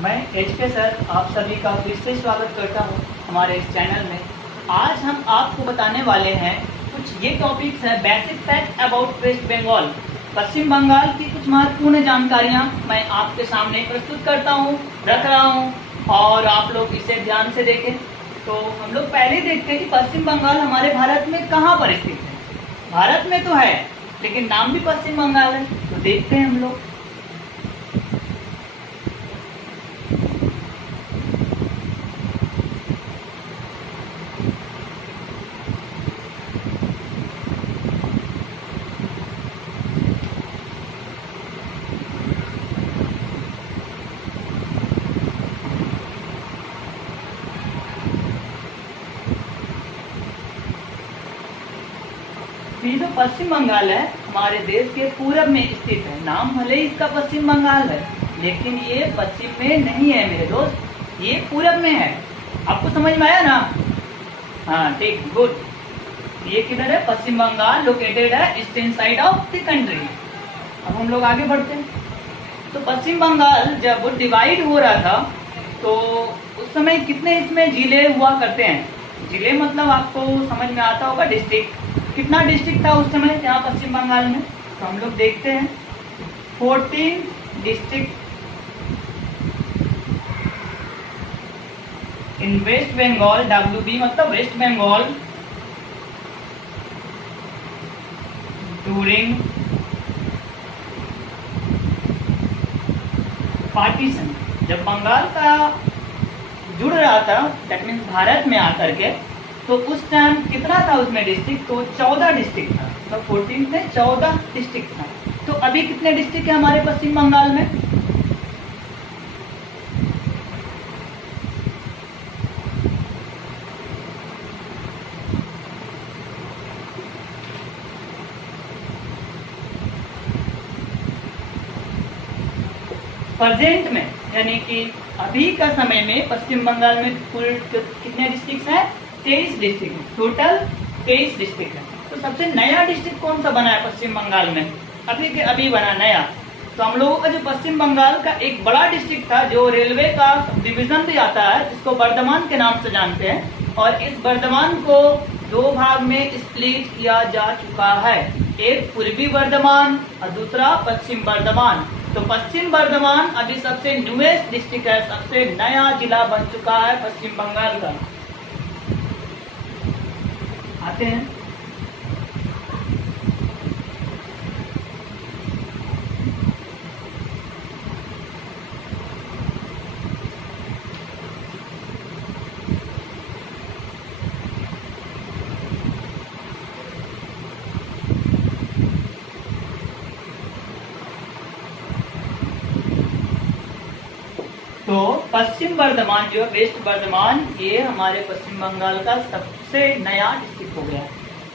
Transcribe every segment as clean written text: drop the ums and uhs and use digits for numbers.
मैं एच के सर आप सभी का फिर से स्वागत करता हूं हमारे इस चैनल में। आज हम आपको बताने वाले हैं कुछ ये टॉपिक्स हैं basic fact about West Bengal. Paschim Bengal की कुछ महत्वपूर्ण जानकारियां मैं आपके सामने प्रस्तुत करता हूं, रख रहा हूं और आप लोग इसे ध्यान से देखें। तो हम लोग पहले देखते हैं कि पश्चिम बंगाल हमारे भारत में कहाँ पर स्थित है। भारत में तो है लेकिन नाम भी पश्चिम बंगाल है, तो देखते हैं हम लोग। ये जो पश्चिम बंगाल है हमारे देश के पूरब में स्थित है। नाम भले ही इसका पश्चिम बंगाल है लेकिन ये पश्चिम में नहीं है मेरे दोस्त, ये पूरब में है। आपको समझ में आया ना? हाँ ठीक, गुड। ये किधर है? पश्चिम बंगाल लोकेटेड है eastern side of the country. अब हम लोग आगे बढ़ते हैं। तो पश्चिम बंगाल जब डिवाइड हो रहा था तो उस समय कितने इसमें जिले हुआ करते हैं। जिले मतलब आपको समझ में आता होगा, डिस्ट्रिक्ट। कितना डिस्ट्रिक्ट था उस समय यहाँ पश्चिम बंगाल में? तो हम लोग देखते हैं 14 district in West Bengal. WB मतलब वेस्ट बंगाल ड्यूरिंग पार्टीशन। जब बंगाल का जुड़ रहा था, दैट मीन्स भारत में आकर के, तो उस टाइम कितना था उसमें डिस्ट्रिक्ट? तो 14 डिस्ट्रिक्ट था। तो 14 में 14 डिस्ट्रिक्ट था। तो अभी कितने डिस्ट्रिक्ट है हमारे पश्चिम बंगाल में? प्रेजेंट में यानी कि अभी का समय में पश्चिम बंगाल में कुल कितने डिस्ट्रिक्ट हैं? 23 डिस्ट्रिक्ट, टोटल 23 डिस्ट्रिक्ट है। तो सबसे नया डिस्ट्रिक्ट कौन सा बना है पश्चिम बंगाल में? अभी के अभी बना नया। तो हम लोगों का जो पश्चिम बंगाल का एक बड़ा डिस्ट्रिक्ट था जो रेलवे का डिवीजन भी आता है, जिसको बर्धमान के नाम से जानते हैं, और इस बर्धमान को 2 भाग में स्प्लिट किया जा चुका है। एक पूर्वी बर्धमान और दूसरा पश्चिम बर्धमान। तो पश्चिम बर्धमान अभी सबसे न्यूएस्ट डिस्ट्रिक्ट है, सबसे नया जिला बन चुका है पश्चिम बंगाल का। आते हैं तो पश्चिम बर्धमान जो है, वेस्ट बर्धमान, ये हमारे पश्चिम बंगाल का सबसे नया डिस्ट्रिक्ट हो गया है।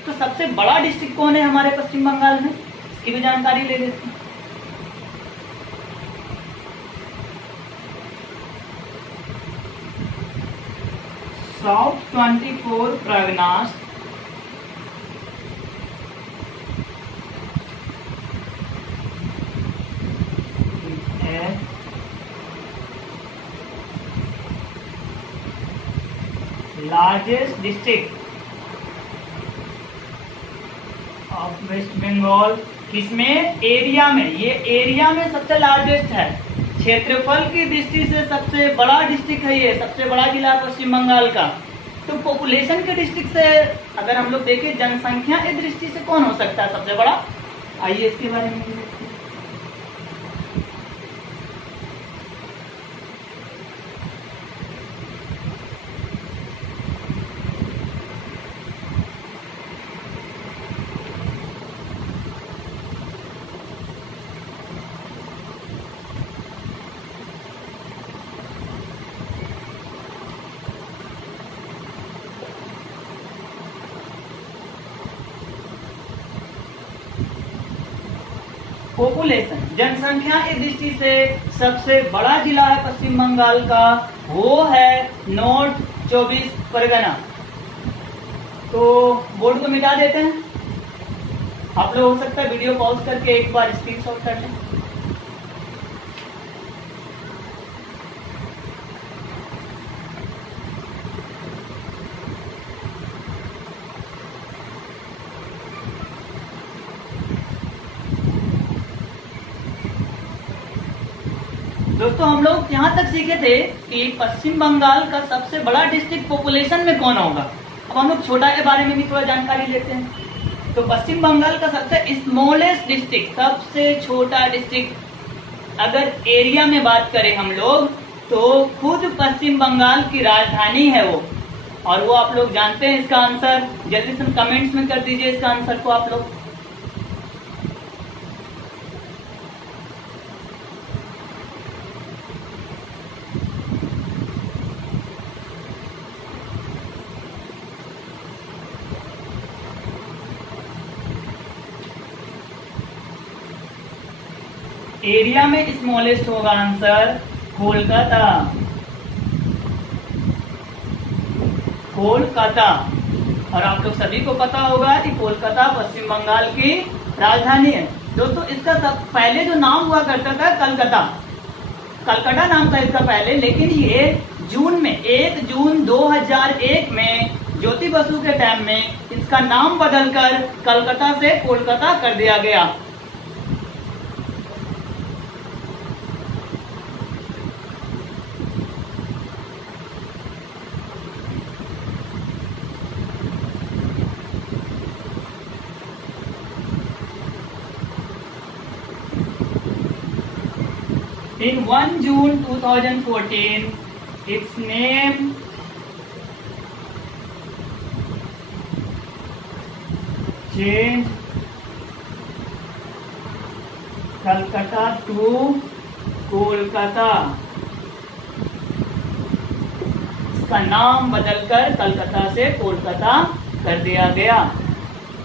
तो सबसे बड़ा डिस्ट्रिक्ट कौन है हमारे पश्चिम बंगाल में? इसकी भी जानकारी ले लेते हैं। South 24 Parganas largest district of West Bengal. किसमें? एरिया में। ये एरिया में सबसे लार्जेस्ट है, क्षेत्रफल की दृष्टि से सबसे बड़ा डिस्ट्रिक्ट है ये, सबसे बड़ा जिला पश्चिम बंगाल का। तो पॉपुलेशन के डिस्ट्रिक्ट से अगर हम लोग देखें, जनसंख्या की दृष्टि से कौन हो सकता है सबसे बड़ा? आइए इसके बारे में देखते हैं। पॉपुलेशन, जनसंख्या की दृष्टि से सबसे बड़ा जिला है पश्चिम बंगाल का, वो है नॉर्थ 24 परगना। तो बोर्ड को मिटा देते हैं। आप लोग हो सकता है वीडियो पॉज करके एक बार स्क्रीनशॉट कर लें। दोस्तों हम लोग यहाँ तक सीखे थे कि पश्चिम बंगाल का सबसे बड़ा डिस्ट्रिक्ट पॉपुलेशन में कौन होगा। अब हम लोग छोटा के बारे में भी थोड़ा जानकारी लेते हैं। तो पश्चिम बंगाल का सबसे स्मॉलेस्ट डिस्ट्रिक्ट, सबसे छोटा डिस्ट्रिक्ट, अगर एरिया में बात करें हम लोग, तो खुद पश्चिम बंगाल की राजधानी है वो। और वो आप लोग जानते हैं इसका आंसर, जल्दी से कमेंट्स में कर दीजिए इसका आंसर को आप लोग। एरिया में स्मॉलेस्ट होगा आंसर कोलकाता। कोलकाता। और आप लोग सभी को पता होगा कि कोलकाता पश्चिम बंगाल की राजधानी है। दोस्तों इसका सब पहले जो नाम हुआ करता था कलकत्ता, कलकत्ता नाम था इसका पहले, लेकिन ये जून में 1 जून 2001 में ज्योति बसु के टाइम में इसका नाम बदलकर कलकत्ता से कोलकाता कर दिया गया। In 1 June 2014, its name changed Calcutta to Kolkata. इसका नाम बदलकर कलकत्ता से कोलकाता कर दिया गया।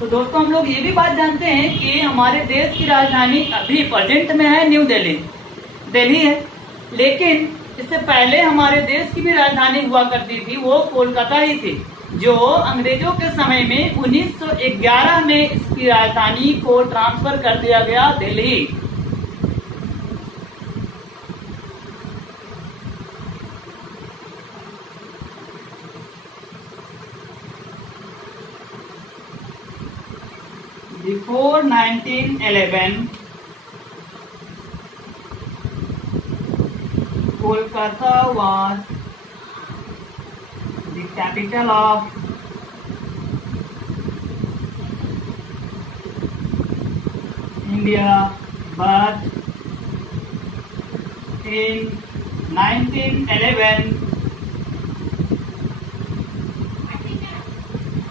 तो दोस्तों हम लोग ये भी बात जानते हैं कि हमारे देश की राजधानी अभी प्रेजेंट में है न्यू दिल्ली, दिल्ली है, लेकिन इससे पहले हमारे देश की भी राजधानी हुआ करती थी, वो कोलकाता ही थी, जो अंग्रेजों के समय में 1911 में इसकी राजधानी को ट्रांसफर कर दिया गया Delhi. Before 1911, Kolkata was the capital of India, but in 1911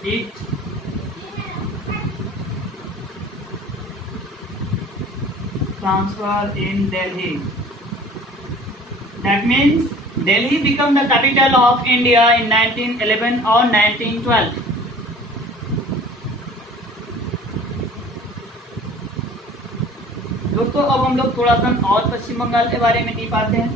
it transferred in Delhi. That means Delhi became the capital of India in 1911 or 1912. दोस्तों अब हम लोग थोड़ा सा और पश्चिम बंगाल के बारे में नहीं पाते हैं।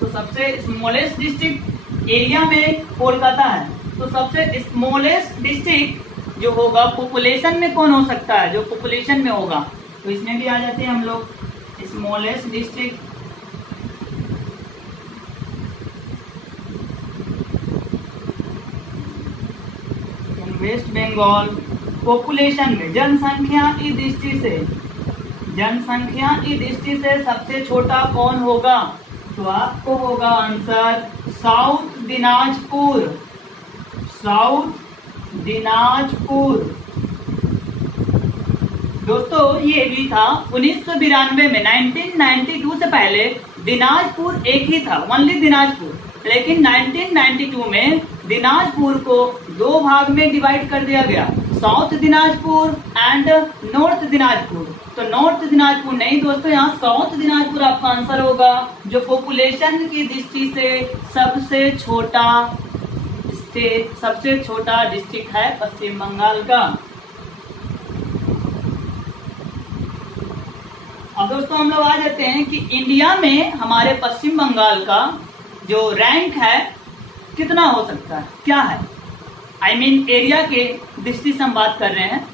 तो सबसे स्मॉलेस्ट डिस्ट्रिक्ट एरिया में कोलकाता है, तो सबसे स्मॉलेस्ट डिस्ट्रिक्ट जो होगा पॉपुलेशन में कौन हो सकता है, जो पॉपुलेशन में होगा, तो इसमें भी आ जाते हैं हम लोग smallest district. West Bengal population में जनसंख्या की दृष्टि से, जनसंख्या की दृष्टि से सबसे छोटा कौन होगा, तो आपको होगा answer south Dinajpur. South Dinajpur. दोस्तों ये भी था 1992 में, 1992 से पहले दिनाजपुर एक ही था, ओनली दिनाजपुर, लेकिन 1992 में दिनाजपुर को दो भाग में डिवाइड कर दिया गया, south Dinajpur and north Dinajpur. तो नॉर्थ दिनाजपुर नहीं दोस्तों, यहाँ साउथ दिनाजपुर आपका आंसर होगा, जो पॉपुलेशन की दृष्टि से सबसे छोटा स्टेट, सबसे छोटा डिस्ट्रिक्ट है पश्चिम बंगाल का। अब दोस्तों हम लोग आ जाते हैं कि इंडिया में हमारे पश्चिम बंगाल का जो रैंक है कितना हो सकता है, क्या है, आई मीन एरिया के दृष्टि से हम बात कर रहे हैं।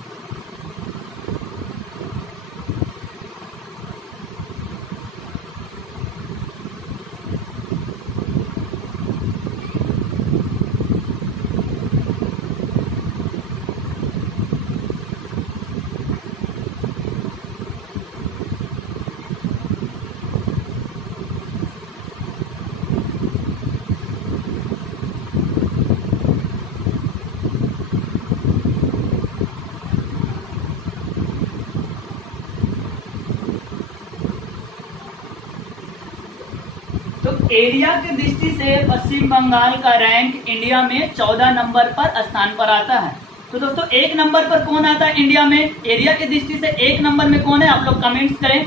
तो एरिया की दृष्टि से पश्चिम बंगाल का रैंक इंडिया में 14 नंबर पर स्थान पर आता है। तो दोस्तों 1 नंबर पर कौन आता है इंडिया में? एरिया की दृष्टि से 1 नंबर में कौन है? आप लोग कमेंट्स करें,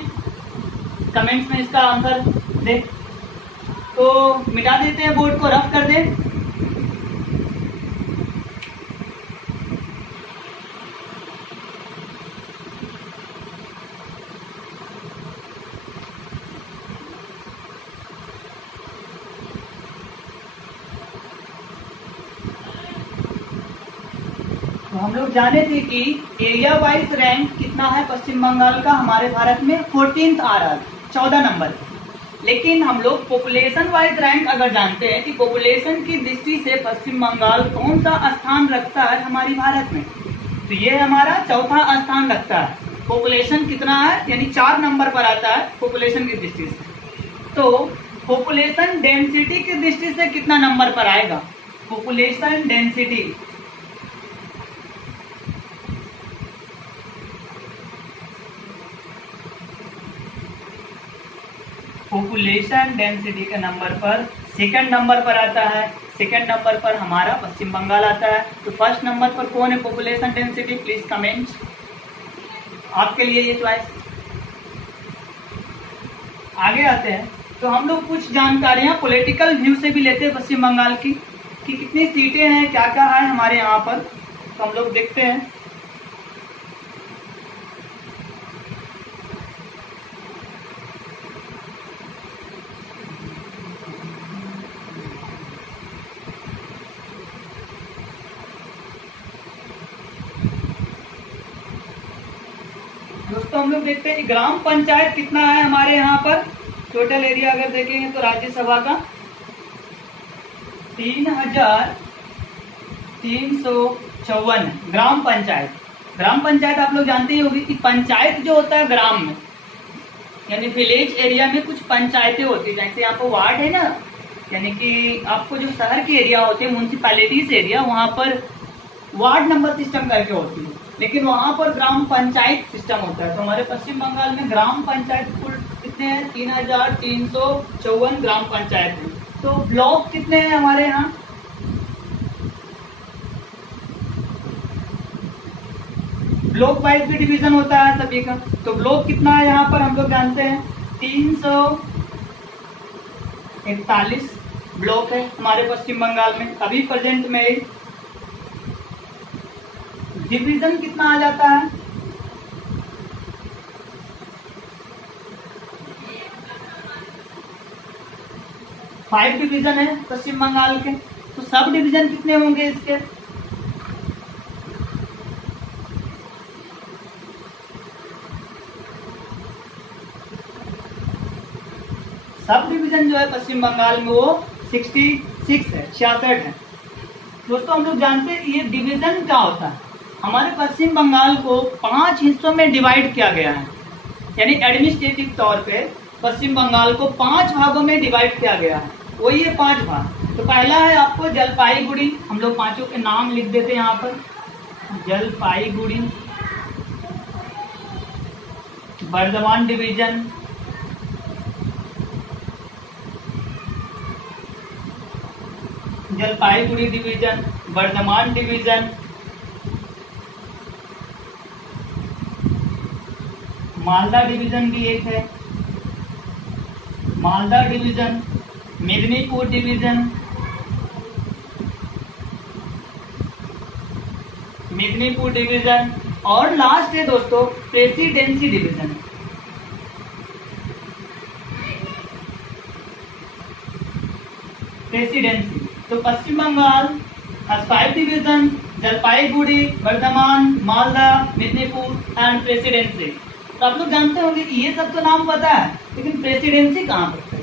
कमेंट्स में इसका आंसर दे। तो मिटा देते हैं, बोर्ड को रफ कर दें। तो हम लोग जाने थे कि एरिया वाइज रैंक कितना है पश्चिम बंगाल का हमारे भारत में, 14th आ रहा है, 14 नंबर। लेकिन हम लोग पॉपुलेशन वाइज रैंक अगर जानते हैं कि पॉपुलेशन की दृष्टि से पश्चिम बंगाल कौन सा स्थान रखता है हमारी भारत में, तो ये हमारा चौथा स्थान रखता है। पॉपुलेशन कितना है, यानी 4 नंबर पर आता है पॉपुलेशन की दृष्टि से। तो पॉपुलेशन डेंसिटी की दृष्टि से कितना नंबर पर आएगा? पॉपुलेशन डेंसिटी, पॉपुलेशन डेंसिटी के नंबर पर 2nd नंबर पर आता है। 2nd नंबर पर हमारा पश्चिम बंगाल आता है। तो 1st नंबर पर कौन है पॉपुलेशन डेंसिटी? प्लीज कमेंट, आपके लिए ये चॉइस। आगे आते हैं तो हम लोग कुछ जानकारियां पॉलिटिकल व्यू से भी लेते हैं पश्चिम बंगाल की, कि कितनी सीटें हैं, क्या क्या है हमारे यहाँ पर। तो हम लोग देखते हैं। दोस्तों हम लोग देखते हैं कि ग्राम पंचायत कितना है हमारे यहाँ पर। टोटल एरिया अगर देखेंगे तो राज्यसभा का 3354 ग्राम पंचायत। ग्राम पंचायत आप लोग जानते ही होगी कि पंचायत जो होता है ग्राम में, यानी विलेज एरिया में कुछ पंचायतें होती है। जैसे यहाँ पर वार्ड है ना, यानी कि आपको जो शहर के एरिया होते हैं, म्यूनसिपैलिटीज एरिया, वहां पर वार्ड नंबर सिस्टम करके होती है, लेकिन वहां पर ग्राम पंचायत सिस्टम होता है। तो हमारे पश्चिम बंगाल में ग्राम पंचायत कुल कितने हैं? 3354 ग्राम पंचायत है। तो ब्लॉक कितने हैं हमारे यहाँ? ब्लॉक वाइज भी डिवीजन होता है सभी का। तो ब्लॉक कितना है यहाँ पर हम लोग जानते हैं, 341 ब्लॉक है हमारे पश्चिम बंगाल में अभी प्रेजेंट में। डिवीजन कितना आ जाता है? 5 डिवीजन है पश्चिम बंगाल के। तो सब डिवीजन कितने होंगे इसके? सब डिवीजन जो है पश्चिम बंगाल में वो 66 है, 66 है। दोस्तों हम लोग जानते हैं ये डिवीजन क्या होता है। हमारे पश्चिम बंगाल को 5 हिस्सों में डिवाइड किया गया है, यानी एडमिनिस्ट्रेटिव तौर पे पश्चिम बंगाल को 5 भागों में डिवाइड किया गया है। वही है 5 भाग। तो पहला है आपको जलपाईगुड़ी, हम लोग पांचों के नाम लिख देते हैं यहाँ पर। Jalpaiguri, Bardhaman division, Jalpaiguri division, Bardhaman division, Malda division भी एक है, Malda division, Medinipur division, Medinipur division, और लास्ट है दोस्तों प्रेसिडेंसी डिवीजन। प्रेसिडेंसी। तो Paschim Bengal has 5 division, Jalpaiguri, Bardhaman, Malda, Medinipur and presidency. तो आप लोग जानते होंगे कि ये सब तो नाम पता है, लेकिन प्रेसिडेंसी कहाँ पर है?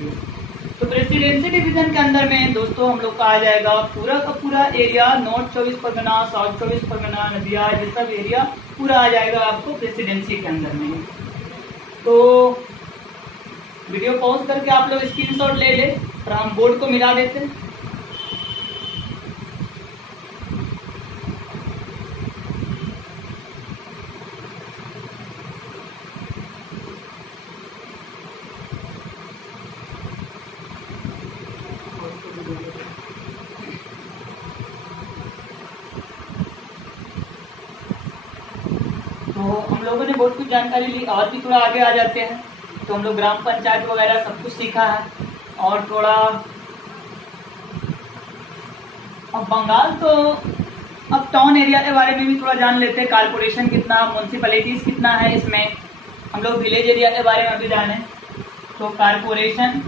तो प्रेसिडेंसी डिवीजन के अंदर में दोस्तों हम लोग का आ जाएगा पूरा का पूरा area, north 24 Pargana, south 24 Pargana, Nadia, ये सब एरिया पूरा आ जाएगा आपको प्रेसिडेंसी के अंदर में। तो वीडियो पॉज करके आप लोग स्क्रीनशॉट ले ले और हम बोर्ड को मिला देते हैं। हमने बहुत कुछ जानकारी ली, और भी थोड़ा आगे आ जाते हैं। तो हम लोग ग्राम पंचायत वगैरह सब कुछ सीखा है। और थोड़ा अब बंगाल तो अब टाउन एरिया के बारे में भी थोड़ा जान लेते हैं। कारपोरेशन कितना, म्यूनसिपैलिटीज कितना है इसमें। हम लोग विलेज एरिया के बारे में अभी जाने। तो कारपोरेशन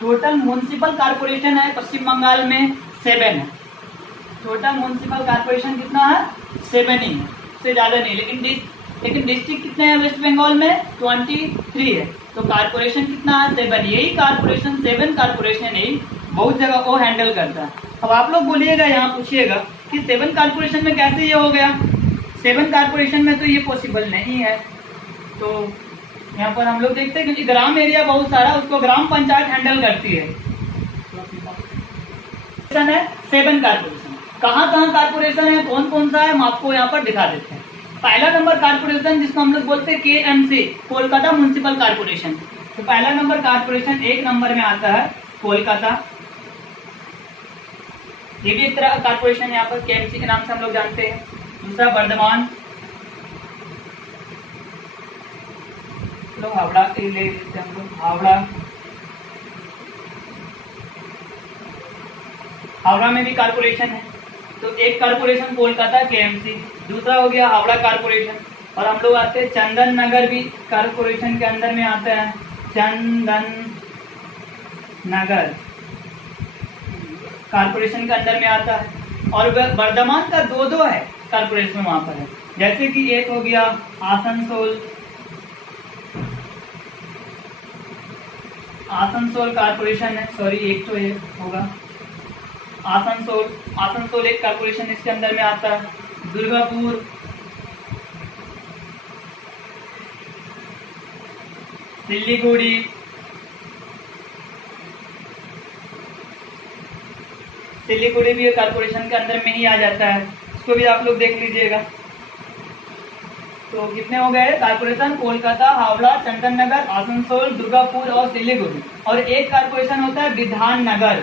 टोटल म्यूनसिपल कारपोरेशन है पश्चिम बंगाल में 7 है। टोटल म्यूनसिपल कारपोरेशन कितना है? 7 ही है, उससे ज्यादा नहीं। लेकिन डिस्ट्रिक्ट कितने हैं वेस्ट बंगाल में? 23 है। तो कारपोरेशन कितना है? 7। यही कारपोरेशन 7 कारपोरेशन ही बहुत जगह वो हैंडल करता है। अब आप लोग बोलिएगा, यहाँ पूछिएगा कि 7 कारपोरेशन में कैसे ये हो गया? 7 कारपोरेशन में तो ये पॉसिबल नहीं है। तो यहाँ पर हम लोग देखते हैं क्योंकि ग्राम एरिया बहुत सारा, उसको ग्राम पंचायत हैंडल करती है। है 7 कारपोरेशन। कहाँ कहाँ कारपोरेशन है, कौन कौन सा है, हम आपको यहाँ पर दिखा देते हैं। पहला नंबर कारपोरेशन जिसको हम लोग बोलते हैं KMC, कोलकाता म्यूनसिपल कारपोरेशन। तो पहला नंबर कारपोरेशन 1 नंबर में आता है कोलकाता। ये भी एक तरह का कारपोरेशन है, यहाँ पर KMC के नाम से हम लोग जानते हैं। दूसरा बर्धमान, लोग हावड़ा ले लेते हैं हम लोग। हावड़ा में भी कारपोरेशन है। तो एक कारपोरेशन कोलकाता KMC, दूसरा हो गया हावड़ा कारपोरेशन। और हम लोग आते हैं चंदन नगर भी कारपोरेशन के अंदर में आता है। चंदन नगर कारपोरेशन के अंदर में आता है। और वर्धमान का 2 है कारपोरेशन वहां पर है। जैसे कि एक हो गया आसनसोल कारपोरेशन है, सॉरी एक तो ये होगा आसनसोल एक कारपोरेशन इसके अंदर में आता है। दुर्गापुर, सिलीगुड़ी, भी कारपोरेशन के अंदर में ही आ जाता है। इसको भी आप लोग देख लीजिएगा। तो कितने हो गए कारपोरेशन? कोलकाता, हावड़ा, चंदन नगर, आसनसोल, दुर्गापुर और सिलीगुड़ी। और एक कारपोरेशन होता है विधाननगर।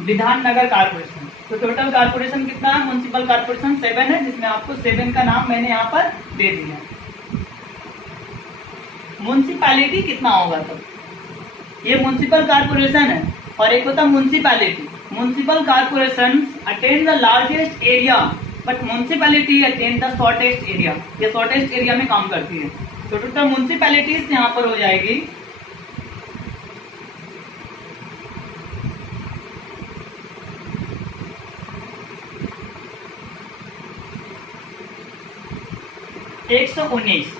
विधाननगर कारपोरेशन। तो टोटल कारपोरेशन कितना है? म्यूनसिपल कारपोरेशन 7 है, जिसमें आपको 7 का नाम मैंने यहाँ पर दे दिया। म्यूनसिपैलिटी कितना होगा? तो ये म्यूनसिपल कारपोरेशन है और एक होता है municipality. Municipal corporation attend the largest area but municipality attend the shortest area. ये शॉर्टेस्ट एरिया में काम करती है। तो टोटल म्यूनसिपैलिटीज यहाँ पर हो जाएगी 119।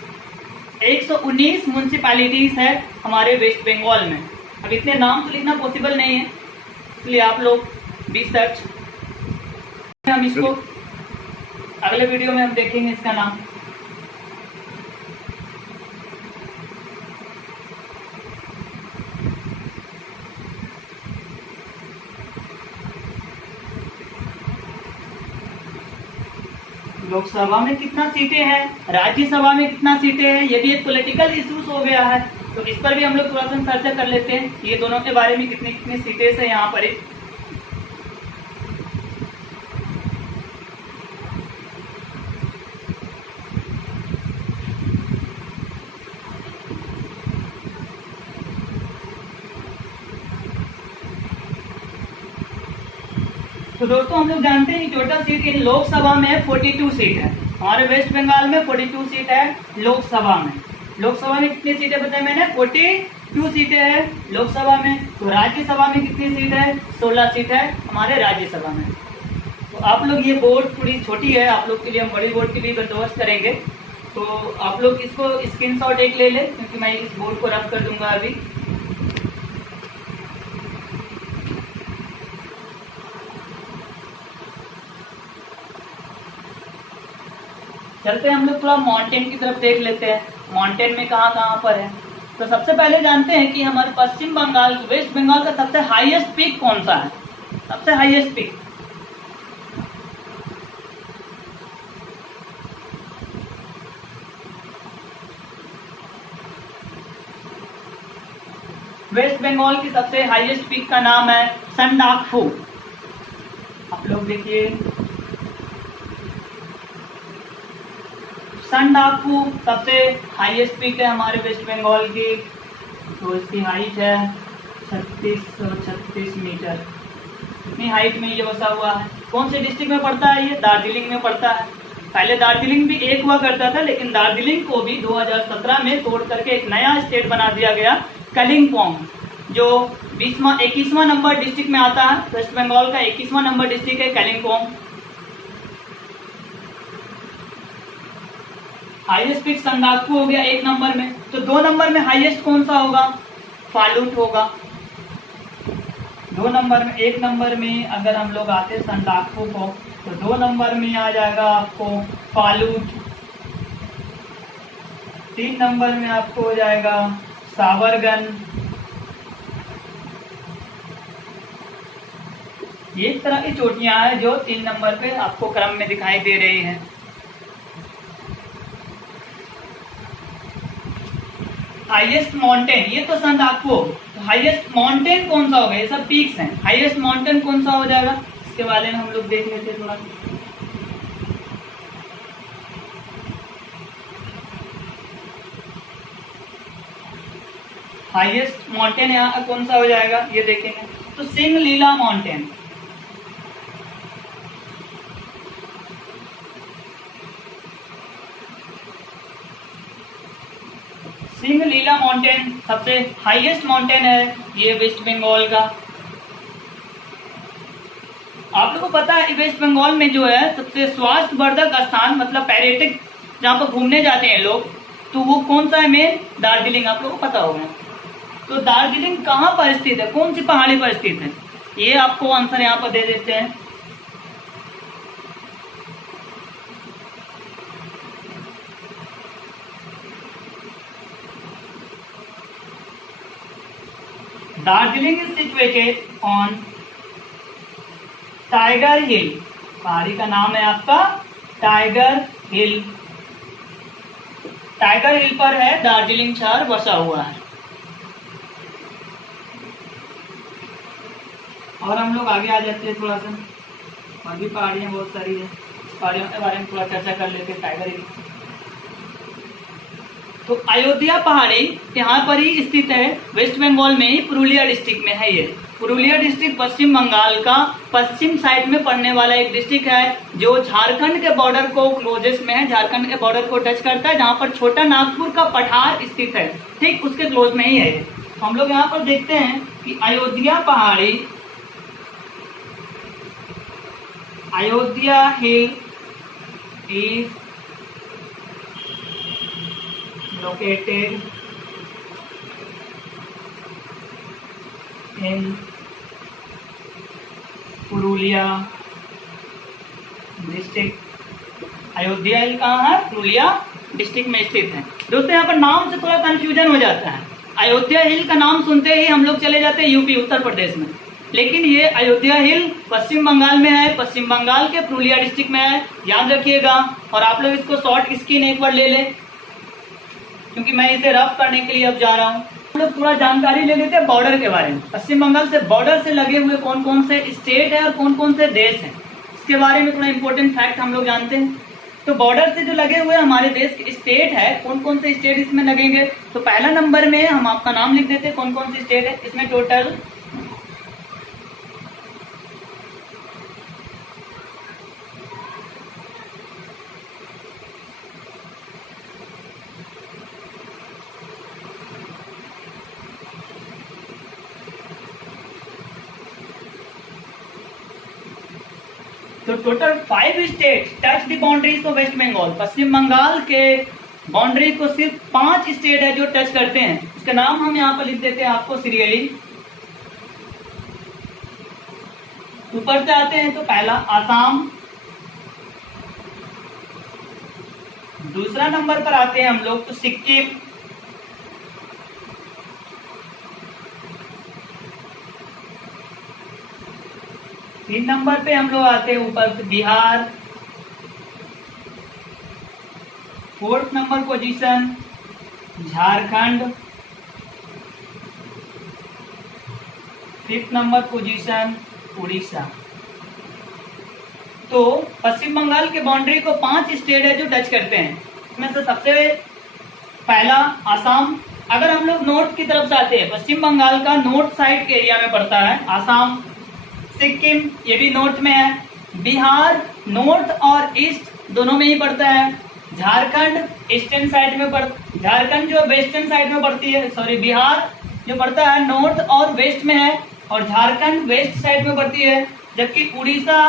119 म्यूनसिपैलिटीज है हमारे वेस्ट बंगाल में। अब इतने नाम तो लिखना पॉसिबल नहीं है, इसलिए आप लोग भी सर्च, हम इसको अगले वीडियो में हम देखेंगे इसका नाम। लोकसभा में कितना सीटें हैं, राज्यसभा में कितना सीटें हैं, यदि एक पॉलिटिकल इश्यूज हो गया है तो इस पर भी हम लोग थोड़ा सा चर्चा कर लेते हैं। ये दोनों के बारे में कितनी कितनी सीटें हैं यहाँ पर ही। तो दोस्तों हम लोग जानते हैं कि टोटल सीट इन लोकसभा में 42 सीट है। हमारे वेस्ट बंगाल में 42 सीट है लोकसभा में। लोकसभा में कितनी सीटें बताई मैंने? 42 सीटें हैं लोकसभा में। तो राज्यसभा में कितनी सीट है? 16 सीट है हमारे राज्यसभा में। तो आप लोग, ये बोर्ड थोड़ी छोटी है, आप लोग के लिए हम बड़ी बोर्ड के लिए बंदोबस्त करेंगे। तो आप लोग इसको स्क्रीनशॉट एक ले लें, क्योंकि मैं इस बोर्ड को रफ कर दूंगा अभी। चलते हैं हम लोग थोड़ा माउंटेन की तरफ देख लेते हैं, माउंटेन में कहाँ कहाँ पर है। तो सबसे पहले जानते हैं कि हमारे पश्चिम बंगाल, वेस्ट बंगाल का सबसे हाईएस्ट पीक कौन सा है? सबसे हाईएस्ट पीक वेस्ट बंगाल की सबसे हाईएस्ट पीक का नाम है संडाकफू। आप लोग देखिए, संडाकफू सबसे हाईएस्ट पीक है हमारे वेस्ट बंगाल की। तो इसकी हाइट है 3636 मीटर। इतनी हाइट में ये बसा हुआ है। कौन से डिस्ट्रिक्ट में पड़ता है? ये दार्जिलिंग में पड़ता है। पहले दार्जिलिंग भी एक हुआ करता था, लेकिन दार्जिलिंग को भी 2017 में तोड़ करके एक नया स्टेट बना दिया गया, कलिम्पोंग, जो 21वां नंबर डिस्ट्रिक्ट में आता है। वेस्ट बंगाल का 21वां नंबर डिस्ट्रिक्ट है कलिम्पोंग। हाईएस्ट पीक संडाकफू हो गया 1 नंबर में। तो 2 नंबर में हाईएस्ट कौन सा होगा? फालूट होगा 2 नंबर में। 1 नंबर में अगर हम लोग आते संडाकफू को, तो 2 नंबर में आ जाएगा आपको फालूट। 3 नंबर में आपको हो जाएगा सावरगन। ये इस तरह की चोटियां हैं जो 3 नंबर पे आपको क्रम में दिखाई दे रही हैं। हाईएस्ट माउंटेन, ये तो संडाकफू। हाईएस्ट माउंटेन कौन सा होगा? ये सब पीक्स हैं। हाईएस्ट माउंटेन कौन सा हो जाएगा? इसके बारे में हम लोग देख लेते हैं थोड़ा। हाईएस्ट माउंटेन यहाँ कौन सा हो जाएगा ये देखेंगे तो सिंगलीला माउंटेन। सिंगलीला माउंटेन सबसे हाईएस्ट माउंटेन है ये वेस्ट बंगाल का। आप लोगों को पता है वेस्ट बंगाल में जो है सबसे स्वास्थ्यवर्धक स्थान, मतलब पर्यटक जहाँ पर घूमने जाते हैं लोग, तो वो कौन सा है? मेन दार्जिलिंग। आप लोगों को पता होगा। तो दार्जिलिंग कहाँ पर स्थित है? कौन सी पहाड़ी पर स्थित है? ये आपको आंसर यहाँ पर दे देते हैं। Darjeeling is situated on Tiger Hill. पहाड़ी का नाम है आपका टाइगर हिल। टाइगर हिल पर है दार्जिलिंग शहर बसा हुआ है। और हम लोग आगे आ जाते हैं थोड़ा सा। और भी पहाड़ियाँ बहुत सारी है, इस पहाड़ियों के बारे में थोड़ा चर्चा कर लेते हैं। टाइगर हिल तो अयोध्या पहाड़ी यहाँ पर ही स्थित है, वेस्ट बंगाल में ही, पुरुलिया डिस्ट्रिक्ट में है। ये पुरुलिया डिस्ट्रिक्ट पश्चिम बंगाल का पश्चिम साइड में पड़ने वाला एक डिस्ट्रिक्ट है, जो झारखंड के बॉर्डर को क्लोजेस्ट में है, झारखंड के बॉर्डर को टच करता है, जहाँ पर छोटा नागपुर का पठार स्थित है, ठीक उसके क्लोज में ही है। हम लोग यहाँ पर देखते हैं कि अयोध्या पहाड़ी, Ayodhya hill is located in Purulia district. Ayodhya hill कहाँ है? पुरुलिया डिस्ट्रिक्ट में स्थित है। दोस्तों यहाँ पर नाम से थोड़ा कंफ्यूजन हो जाता है। अयोध्या हिल का नाम सुनते ही हम लोग चले जाते हैं यूपी, उत्तर प्रदेश में, लेकिन ये अयोध्या हिल पश्चिम बंगाल में है, पश्चिम बंगाल के पुरुलिया डिस्ट्रिक्ट में है, याद रखिएगा। और आप लोग इसको शॉर्ट स्क्रीन एक बार ले लें, क्योंकि मैं इसे रफ करने के लिए अब जा रहा हूँ। हम लोग थोड़ा जानकारी ले लेते हैं बॉर्डर के बारे में। पश्चिम बंगाल से बॉर्डर से लगे हुए कौन कौन से स्टेट है और कौन कौन से देश हैं, इसके बारे में थोड़ा इंपॉर्टेंट फैक्ट हम लोग जानते हैं। तो बॉर्डर से जो लगे हुए हमारे देश के स्टेट है, कौन कौन से स्टेट इसमें लगेंगे? तो पहला नंबर में हम आपका नाम लिख देते हैं, कौन कौन से स्टेट है इसमें। Total 5 state touch the boundaries of West Bengal. Paschim Bengal के बाउंड्री को सिर्फ 5 स्टेट है जो टच करते हैं। इसका नाम हम यहाँ पर लिख देते हैं आपको सीरियली। ऊपर से आते हैं तो पहला आसाम, दूसरा नंबर पर आते हैं हम लोग तो सिक्किम, तीन नंबर पे हम लोग आते हैं ऊपर से Bihar, fourth number position Jharkhand, 5th number position Orissa. तो पश्चिम बंगाल के बाउंड्री को 5 स्टेट है जो टच करते हैं। इसमें से सबसे पहला आसाम। अगर हम लोग नॉर्थ की तरफ से आते हैं, पश्चिम बंगाल का नॉर्थ साइड एरिया में पड़ता है आसाम। सिक्किम ये भी नॉर्थ में है। बिहार नॉर्थ और ईस्ट दोनों में ही पड़ता है। झारखंड ईस्टर्न साइड में झारखंड जो वेस्टर्न साइड में पड़ती है, सॉरी बिहार जो पड़ता है नॉर्थ और वेस्ट में है, और झारखंड वेस्ट साइड में पड़ती है, जबकि उड़ीसा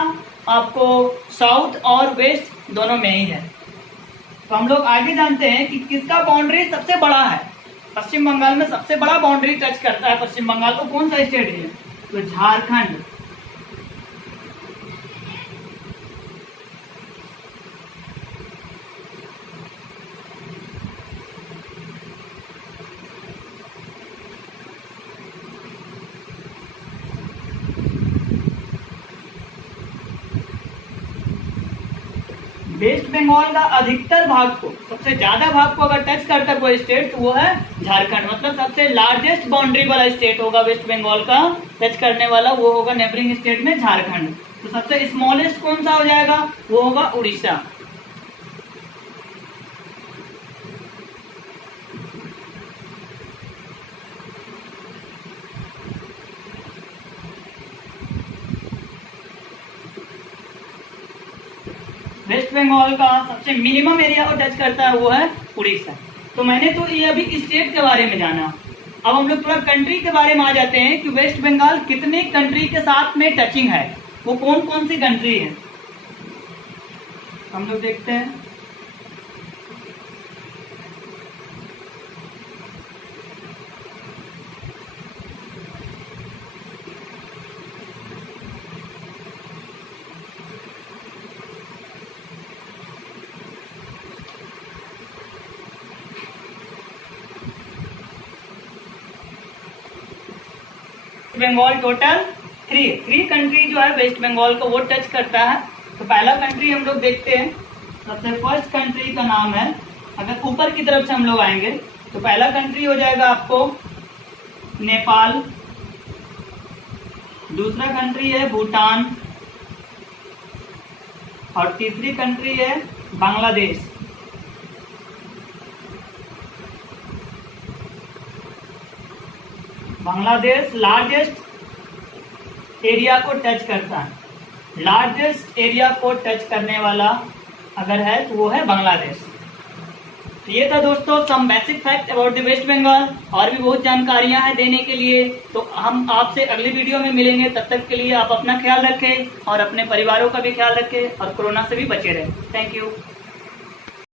आपको साउथ और वेस्ट दोनों में ही है। तो हम लोग आगे जानते हैं कि किसका बाउंड्री सबसे बड़ा है। पश्चिम बंगाल में सबसे बड़ा बाउंड्री टच करता है पश्चिम बंगाल को कौन सा स्टेट है? तो झारखंड। वेस्ट बंगाल का अधिकतर भाग को, सबसे ज्यादा भाग को अगर टच करता है कोई स्टेट तो वो है झारखंड। मतलब सबसे लार्जेस्ट बाउंड्री वाला स्टेट होगा वेस्ट बंगाल का टच करने वाला, वो होगा नेबरिंग स्टेट में झारखंड। तो सबसे स्मॉलेस्ट कौन सा हो जाएगा? वो होगा उड़ीसा। वेस्ट बंगाल का सबसे मिनिमम एरिया को टच करता है वो है उड़ीसा। तो मैंने तो ये अभी स्टेट के बारे में जाना। अब हम लोग थोड़ा कंट्री के बारे में आ जाते हैं कि वेस्ट बंगाल कितने कंट्री के साथ में टचिंग है, वो कौन कौन सी कंट्री है हम लोग देखते हैं। बंगाल टोटल थ्री कंट्री जो है वेस्ट बंगाल को वो टच करता है। तो पहला कंट्री हम लोग देखते हैं। सबसे फर्स्ट कंट्री का नाम है, अगर ऊपर की तरफ से हम लोग आएंगे तो पहला कंट्री हो जाएगा आपको नेपाल, दूसरा कंट्री है भूटान, और तीसरी कंट्री है बांग्लादेश। बांग्लादेश लार्जेस्ट एरिया को टच करता है। लार्जेस्ट एरिया को टच करने वाला अगर है तो वो है बांग्लादेश। तो ये था दोस्तों some basic fact about the West Bengal. और भी बहुत जानकारियां हैं देने के लिए, तो हम आपसे अगली वीडियो में मिलेंगे। तब तक के लिए आप अपना ख्याल रखें और अपने परिवारों का भी ख्याल रखें और कोरोना से भी बचे रहें। Thank you.